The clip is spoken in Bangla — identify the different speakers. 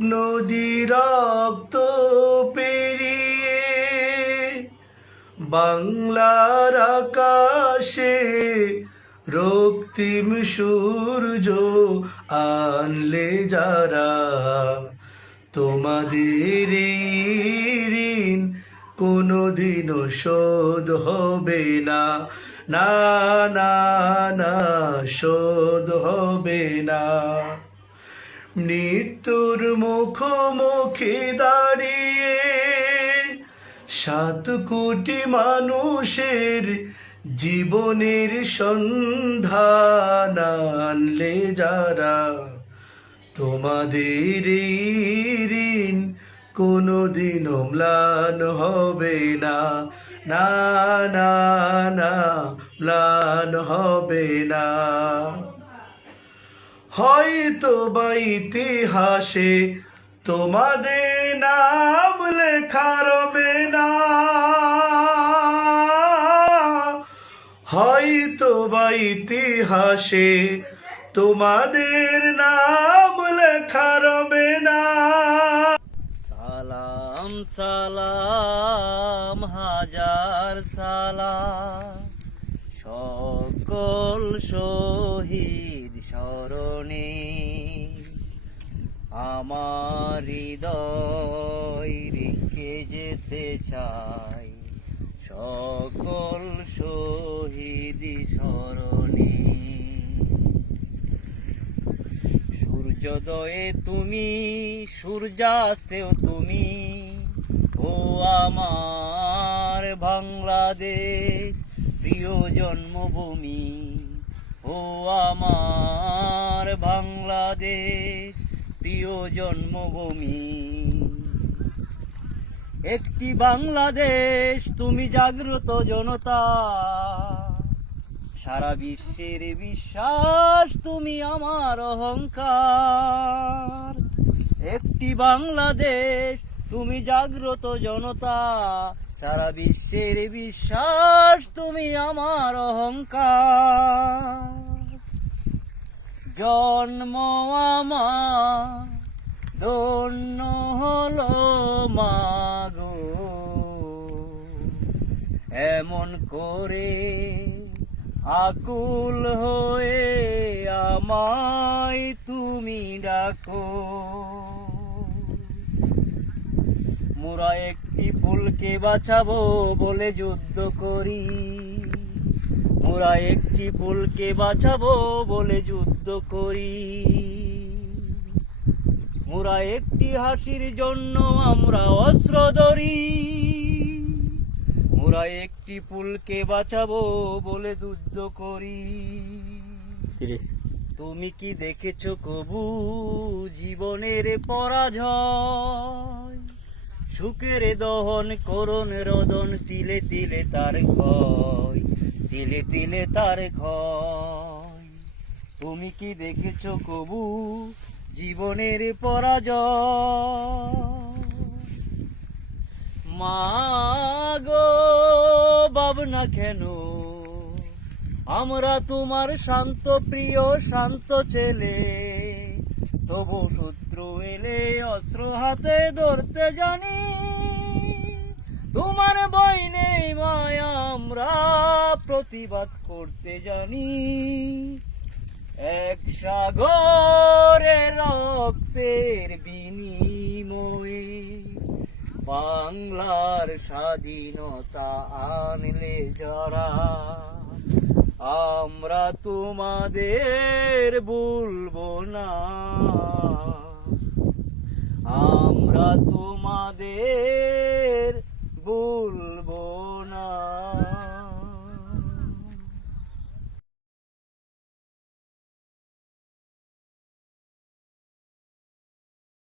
Speaker 1: নদী রক্ত পেরিয়ে বাংলার আকাশে রক্তিম সূর্য আনলে যারা তোমাদের ঋণ কোনোদিনও শোধ হবে না। না না না, শোধ হবে না। মৃত্যুর মুখোমুখি দাঁড়িয়ে সাত কোটি মানুষের জীবনের সন্ধান আনলে যারা? তোমাদের ঋণ কোনোদিন ম্লান হবে না। না না না, ম্লান হবে না। হয়তো বা ইতিহাসে তোমাদের নাম লেখা রবে না। হয়তো বা ইতিহাসে তোমাদের নাম লেখা রবে না।
Speaker 2: সালাম সালাম, হাজার সালাম। সকল শহীদ স্মরণে আমার হৃদয় রেখে যেতে চাই। সকল শহীদ স্মরণে। সূর্যোদয়ে তুমি, সূর্যাস্তেও তুমি, ও আমার বাংলাদেশ প্রিয় জন্মভূমি। ও আমার বাংলাদেশ, প্রিয় জন্মভূমি। একটি বাংলাদেশ, তুমি জাগ্রত জনতা। সারা বিশ্বের বিশ্বাস, তুমি আমার অহংকার। একটি বাংলাদেশ, তুমি জাগ্রত জনতা। সারা বিশ্বের বিশ্বাস, তুমি আমার অহংকার। জন্ম আমার হলো মাগো। এমন করে আকুল হয়ে আমায় তুমি ডাকো। মোরা একটি ফুলকে বাঁচাবো বলে যুদ্ধ করি। মোরা একটি ফুলকে বাঁচাবো বলে যুদ্ধ করি। মোরা একটি হাসির জন্য আমরা অস্ত্র ধরি। মোরা একটি ফুলকে বাঁচাবো বলে যুদ্ধ করি। তুমি কি দেখেছ কবু? জীবনের পরাজয়। সুখের দহন করণ রদন তিলে তিলে তার ক্ষয়। তিলে তিলে তার ক্ষয় তুমি কি দেখেছ কবু জীবনের পরাজয়? মাগো ভাবনা কেন? আমরা তোমার শান্ত, প্রিয়, শান্ত ছেলে। তবু শত্রু এলে অস্ত্র হাতে ধরতে জানি। তোমার ভয় নেই মায়া, আমরা প্রতিবাদ করতে জানি। এক সাগরে রক্তের বিনিময়ে বাংলার স্বাধীনতা আনলে যারা, আমরা তোমাদের ভুলবো না। আমরা তোমাদের